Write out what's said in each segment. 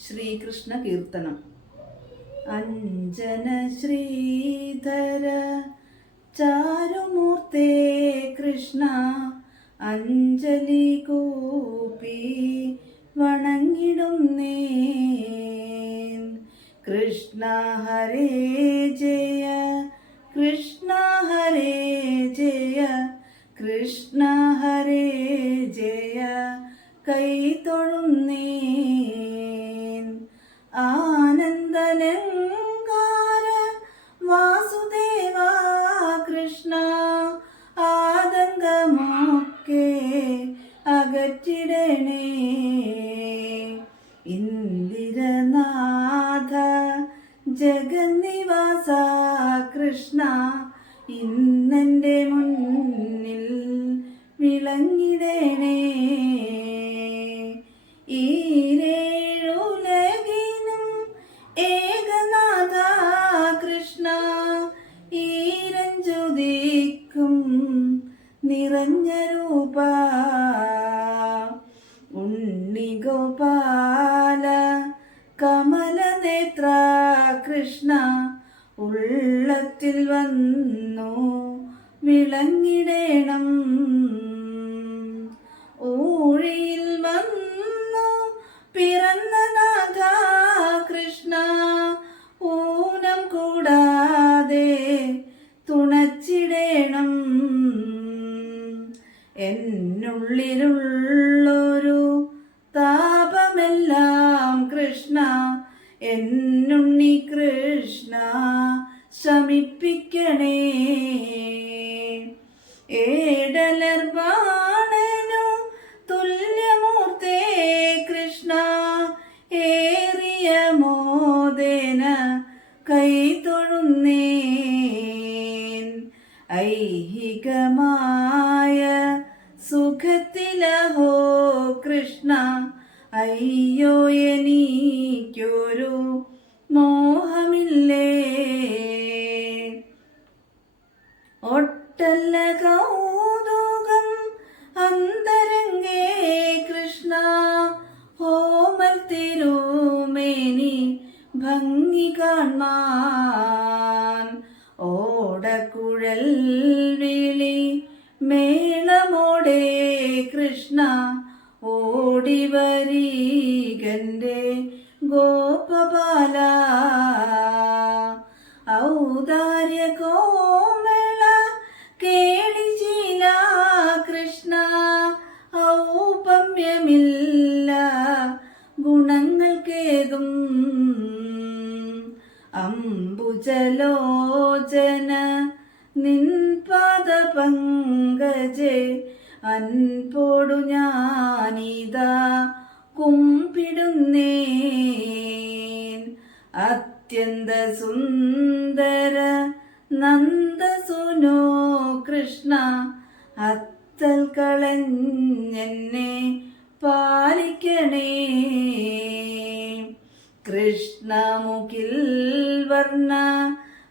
ശ്രീകൃഷ്ണ കീർത്തനം അഞ്ജന ശ്രീധര ചാരുമൂർത്തേ കൃഷ്ണ അഞ്ജലി കൂപ്പി വണങ്ങിടുന്നേ കൃഷ്ണ ഹരേ ജയ കൃഷ്ണ ഹരേ ജഗന്നിവാസ കൃഷ്ണ ഇന്നെന്റെ മുന്നിൽ വിളങ്ങിടേണേ. ഈരേഴുലകിനും ഏകനാഥ കൃഷ്ണ ഈരഞ്ചുദിക്കും നിറഞ്ഞ രൂപ. ഉണ്ണിഗോപാല കമലനേത്ര കൃഷ്ണ ഉള്ളത്തിൽ വന്നു വിളങ്ങിടേണം. ഊഴിയിൽ വന്നു പിറന്ന നാഥ കൃഷ്ണ ഊനം കൂടാതെ തുണച്ചിടേണം. എന്നുള്ളിലുള്ളൊരു എന്നുണ്ണി കൃഷ്ണ ശമിപ്പിക്കണേ. ഏടലർ ബാണനു തുല്യമൂർത്തേ കൃഷ്ണ ഏറിയ മോദേന കൈ തൊഴുന്നേൻ. ഐഹികമായ സുഖത്തിലഹോ കൃഷ്ണ അയ്യോ എനിക്കൊരു മോഹമില്ലേ? ഒട്ടല്ല കൗതുകം അന്തരംഗേ കൃഷ്ണ ഹോമൽ ഭംഗി കാൺമാൻ ഓടക്കുഴൽ വിളി മേളമോടെ ഓടിവരീകന്റെ ഗോപബാല. ഔദാര്യ കോമള കേളിചീല കൃഷ്ണ. ഔപമ്യമില്ല ഗുണങ്ങൾക്കേകും അംബുജലോചന നിൻപാദ പങ്കജെ അൻപോടു ഞാനിതാ. കുമ്പിടുന്നേൻ. അത്യന്ത സുന്ദര നന്ദസുനോ കൃഷ്ണ അത്തൽ കളഞ്ഞെന്നെ പാലിക്കണേ. കൃഷ്ണമുഖിൽ വർണ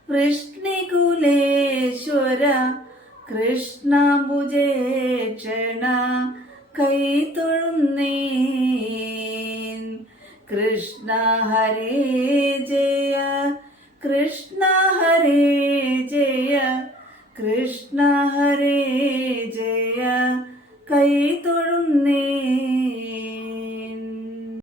വൃഷ്ണികുലേശ്വര കൃഷ്ണഭുജേക്ഷണ കൈ തൊഴുന്നേൻ. കൃഷ്ണ ഹരേ ജയ കൃഷ്ണ ഹരേ ജയ കൃഷ്ണ ഹരേ ജയ. കൈ തൊഴുന്നേൻ.